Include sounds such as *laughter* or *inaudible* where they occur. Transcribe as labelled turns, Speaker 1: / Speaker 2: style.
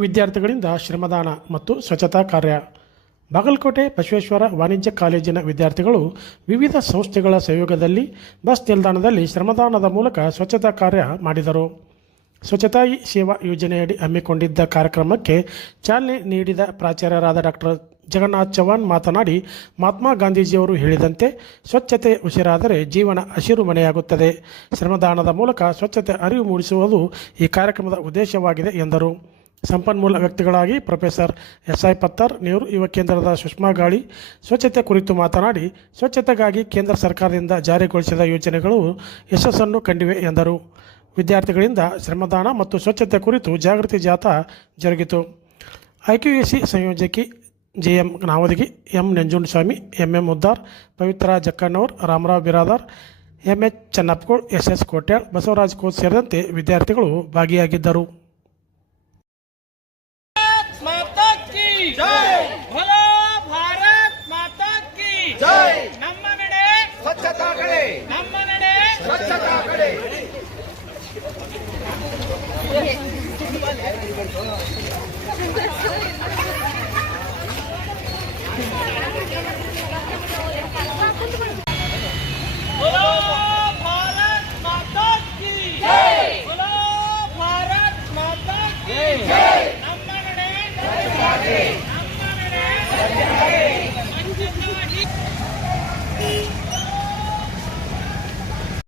Speaker 1: ವಿದ್ಯಾರ್ಥಿಗಳಿಂದ ಶ್ರಮದಾನ ಮತ್ತು ಸ್ವಚ್ಛತಾ ಕಾರ್ಯ. ಬಾಗಲಕೋಟೆ ಬಸವೇಶ್ವರ ವಾಣಿಜ್ಯ ಕಾಲೇಜಿನ ವಿದ್ಯಾರ್ಥಿಗಳು ವಿವಿಧ ಸಂಸ್ಥೆಗಳ ಸಹಯೋಗದಲ್ಲಿ ಬಸ್ ನಿಲ್ದಾಣದಲ್ಲಿ ಶ್ರಮದಾನದ ಮೂಲಕ ಸ್ವಚ್ಛತಾ ಕಾರ್ಯ ಮಾಡಿದರು. ಸ್ವಚ್ಛತಾ ಸೇವಾ ಯೋಜನೆಯಡಿ ಹಮ್ಮಿಕೊಂಡಿದ್ದ ಕಾರ್ಯಕ್ರಮಕ್ಕೆ ಚಾಲನೆ ನೀಡಿದ ಪ್ರಾಚಾರ್ಯರಾದ ಡಾಕ್ಟರ್ ಜಗನ್ನಾಥ್ ಚವಾನ್ ಮಾತನಾಡಿ, ಮಹಾತ್ಮ ಗಾಂಧೀಜಿಯವರು ಹೇಳಿದಂತೆ ಸ್ವಚ್ಛತೆ ಉಸಿರಾದರೆ ಜೀವನ ಹಸಿರು ಮನೆಯಾಗುತ್ತದೆ. ಶ್ರಮದಾನದ ಮೂಲಕ ಸ್ವಚ್ಛತೆ ಅರಿವು ಮೂಡಿಸುವುದು ಈ ಕಾರ್ಯಕ್ರಮದ ಉದ್ದೇಶವಾಗಿದೆ ಎಂದರು. ಸಂಪನ್ಮೂಲ ವ್ಯಕ್ತಿಗಳಾಗಿ professor S I Pattar, Nehru ಯುವ ಕೇಂದ್ರದ ಸುಷ್ಮಾ ಗಾಳಿ, ಸ್ವಚ್ಛತೆ ಕುರಿತು ಮಾತನಾಡಿ, ಸ್ವಚ್ಛತೆಗಾಗಿ ಕೇಂದ್ರ ಸರ್ಕಾರದಿಂದ ಜಾರಿಗೊಳಿಸಿದ ಯೋಜನೆಗಳು ಯಶಸ್ಸನ್ನು ಕಂಡಿವೆ ಎಂದರು. ವಿದ್ಯಾರ್ಥಿಗಳಿಂದ ಶ್ರಮದಾನ ಮತ್ತು ಸ್ವಚ್ಛತೆ ಕುರಿತು ಜಾಗೃತಿ ಜಾಥಾ ಜರುಗಿತು. IQAC ಸಂಯೋಜಕಿ J M Navadagi, M Nanjundaswamy M M Uddar, Pavitra Jakkannavar, Ramarao Biradar M H Channappagol S S Kotyal, Basavaraj coach ಸೇರಿದಂತೆ ವಿದ್ಯಾರ್ಥಿಗಳು ಭಾಗಿಯಾಗಿದ್ದರು.
Speaker 2: ಮಾತಾ ಕಿ ಜೈ ಭಲೋ ಭಾರತ್ ಮಾತಾ ಕಿ
Speaker 3: ಜೈ
Speaker 2: ನಮ್ಮ ನಡೆ
Speaker 3: ಸ್ವಚ್ಛತಾ ಕಡೆ
Speaker 2: ನಮ್ಮ ನಡೆ
Speaker 3: ಸ್ವಚ್ಛತಾ ಕಡೆ
Speaker 2: ಭಲೋ *laughs* *laughs*